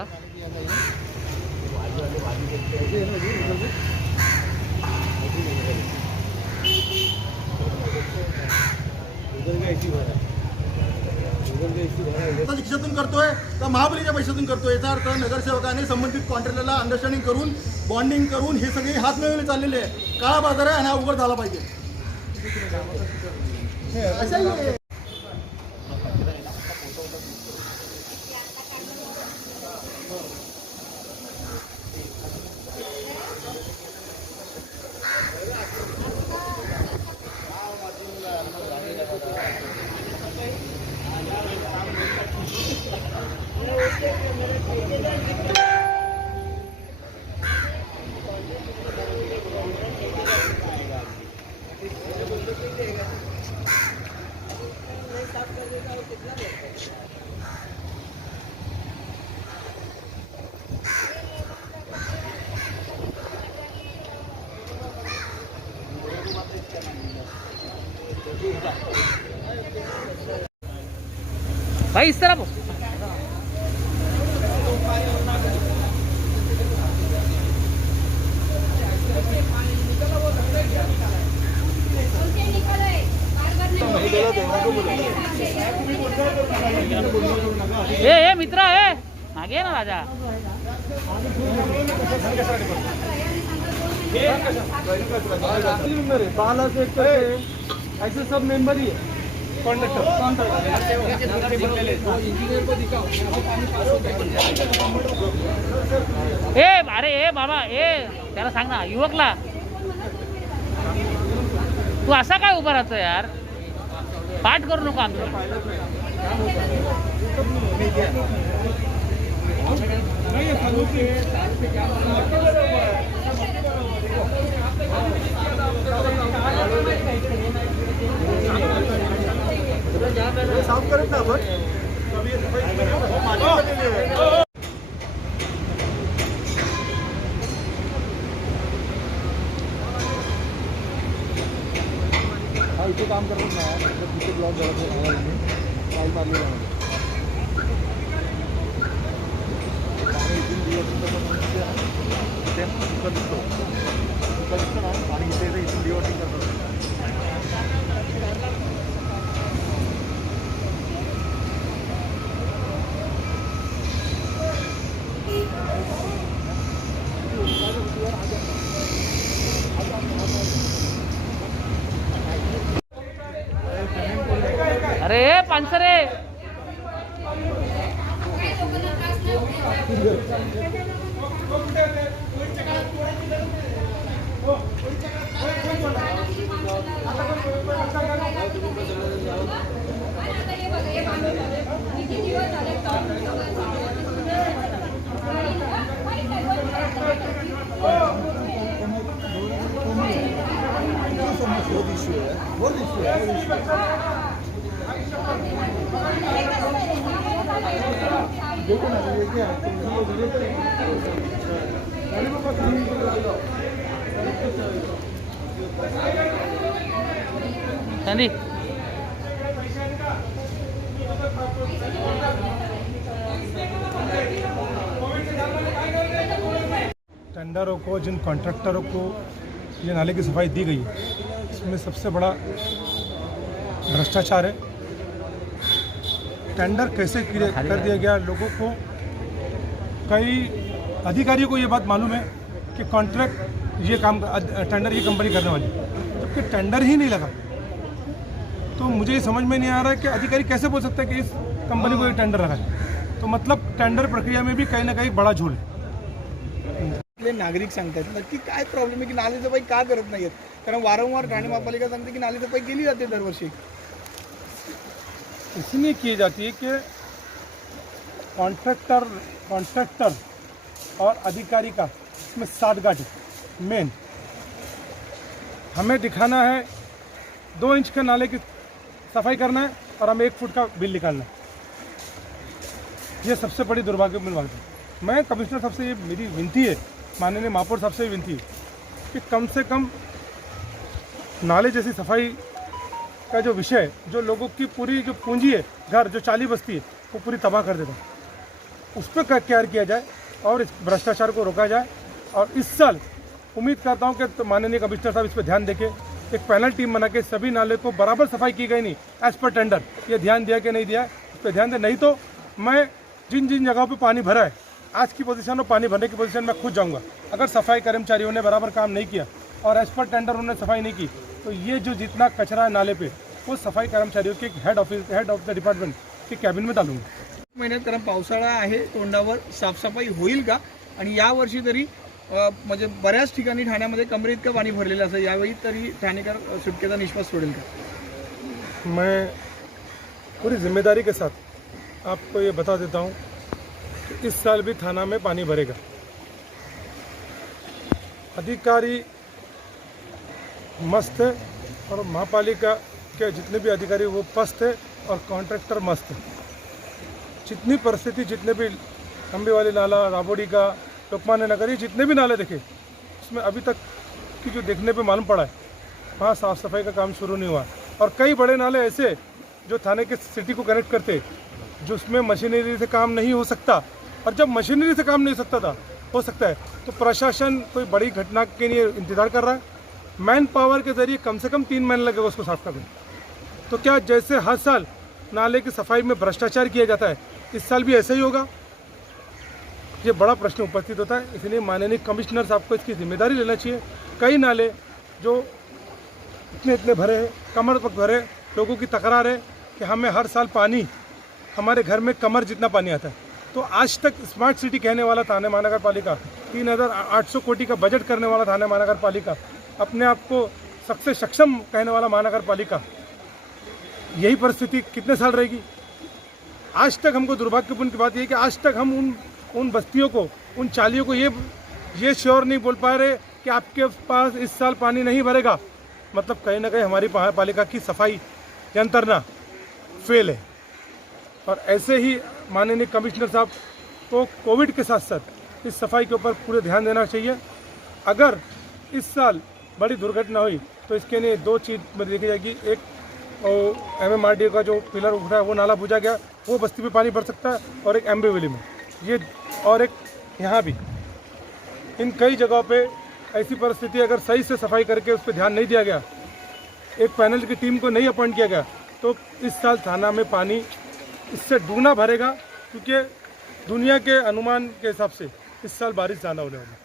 का? खिशातून करतोय का महाबलीच्या पैशातून करतोय, याचा अर्थ नगरसेवकाने संबंधित कॉन्ट्रॅक्टरला अंडरस्टँडिंग करून बॉन्डिंग करून हे सगळे हात मिळवले चाललेले आहे. काळा बाजार आहे आणि हा उघड झाला पाहिजे. भाई इस तरफ ए मित्र ए मागे ना राजा. ऐसे सब मेंबर ही है. ए अरे ए बाबा ए त्याला सांग ना युवकला, तू असा काय उभा राहतो यार, पाठ करू नको आमचं. साफ करत ना आपण. इथे काम करत ना तिथे ब्लॉक झाला कॉल चाललेला आणि इथे इथून डिवॉटिंग करतात. अरे पानसरे संदी टेंडरों को, जिन कॉन्ट्रैक्टरों को ये नाले की सफाई दी गई है, इसमें सबसे बड़ा भ्रष्टाचार है. टेंडर कैसे कर दिया गया लोगों को. कई अधिकारियों को ये बात मालूम है कि कॉन्ट्रैक्ट ये काम टेंडर ये कंपनी करने वाली, जबकि टेंडर ही नहीं लगा. तो मुझे ये समझ में नहीं आ रहा है कि अधिकारी कैसे बोल सकता है कि इस कंपनी को ये टेंडर लगा है. तो मतलब टेंडर प्रक्रिया में भी कहीं ना कहीं बड़ा झोल है. नागरिक सांगतात नक्की काय प्रॉब्लेम आहे की नाली सफाई का करत नाहीत. कारण वारंवार ठाणे महापालिका सांगते की नाली सफाई केली जाते दरवर्षी. इसलिए की जाती है कि कॉन्ट्रैक्टर और अधिकारी का इसमें साठगांठ है. मेन हमें दिखाना है 2 इंच के नाले की सफाई करना है और हमें 1 फुट का बिल निकालना है. ये सबसे बड़ी दुर्भाग्यपूर्ण बात है. मैं कमिश्नर साहब से ये मेरी विनती है, माननीय महापौर साहब से विनती है कि कम से कम नाले जैसी सफाई का जो विषय, जो लोगों की पूरी जो पूंजी है, घर जो चाली बस्ती है, वो पूरी तबाह कर देता. उस पर केयर किया जाए और इस भ्रष्टाचार को रोका जाए। और इस साल उम्मीद करता हूँ कि माननीय कमिश्नर साहब इस पर ध्यान देके एक पैनल टीम बना के सभी नाले को बराबर सफाई की गई नहीं एज पर टेंडर, ये ध्यान दिया कि नहीं दिया, इस पर ध्यान दे। नहीं तो मैं जिन जिन जगहों पे पानी भरा है आज की पोजीशन में पानी भरने की पोजीशन में खुद जाऊंगा। अगर सफाई कर्मचारियों ने बराबर काम नहीं किया और एज पर टेंडर उन्होंने सफाई नहीं की तो ये जो जितना कचरा है नाले पे वो सफाई कर्मचारियों के हेड ऑफ द डिपार्टमेंट के कॅबिन में डालूंगा। महिन्यात कारण पावसाळा आहे, तोंडावर साफसफाई होईल का? आणि यावर्षी तरी म्हणजे बऱ्याच ठिकाणी ठाण्यामध्ये कमरे इतकं पाणी भरलेलं असं, यावेळी तरी ठाणेकर सुटकेचा निश्वास सोडेल का? मैं पूरी जिम्मेदारी के साथ आपको ये बता देता हूँ कि इस साल भी थाना में पानी भरेगा। अधिकारी मस्त है और महापालिका के जितने भी अधिकारी वो पस्त है और कॉन्ट्रैक्टर मस्त है। जितनी परिस्थिति, जितने भी खंबे वाली नाला, राबोड़ी का, लोकमान्य नगर, ये जितने भी नाले देखे उसमें अभी तक की जो देखने पे मालूम पड़ा है वहाँ साफ़ सफाई का काम शुरू नहीं हुआ। और कई बड़े नाले ऐसे जो थाने के सिटी को कनेक्ट करते जो उसमें मशीनरी से काम नहीं हो सकता, और जब मशीनरी से काम नहीं हो सकता है तो प्रशासन कोई बड़ी घटना के लिए इंतज़ार कर रहा है। मैन पावर के ज़रिए कम से कम 3 महीने लगेगा उसको साफ करने। तो क्या जैसे हर साल नाले की सफाई में भ्रष्टाचार किया जाता है इस साल भी ऐसा ही होगा? ये बड़ा प्रश्न उपस्थित होता है। इसलिए माननीय कमिश्नर साहब को इसकी जिम्मेदारी लेना चाहिए। कई नाले जो इतने भरे हैं, कमर तक भरे, लोगों की तकरार है कि हमें हर साल पानी, हमारे घर में कमर जितना पानी आता है। तो आज तक स्मार्ट सिटी कहने वाला थाने महानगर पालिका, 3800 कोटी का बजट करने वाला थाने महानगर पालिका, अपने आप को सबसे सक्षम कहने वाला महानगर पालिका, यही परिस्थिति कितने साल रहेगी? आज तक हमको दुर्भाग्यपूर्ण की बात यह है कि आज तक हम उन बस्तियों को, उन चालियों को ये श्योर नहीं बोल पा रहे कि आपके पास इस साल पानी नहीं भरेगा। मतलब कहीं ना कहीं हमारी पालिका की सफाई यंत्रणा फेल है। और ऐसे ही माननीय कमिश्नर साहब को कोविड के साथ साथ इस सफाई के ऊपर पूरे ध्यान देना चाहिए। अगर इस साल बड़ी दुर्घटना हुई तो इसके लिए 2 चीज़ में देखी जाएगी। एक MMRDA का जो पिलर उठ रहा है वो नाला बुझा गया, वो बस्ती में पानी भर सकता है, और एक एम्बे वैली में ये, और एक यहाँ भी। इन कई जगहों पे ऐसी परिस्थिति, अगर सही से सफाई करके उस पर ध्यान नहीं दिया गया, एक पैनल की टीम को नहीं अपॉइंट किया गया, तो इस साल थाना में पानी इससे दुगना भरेगा। क्योंकि दुनिया के अनुमान के हिसाब से इस साल बारिश ज़्यादा होने वाली है।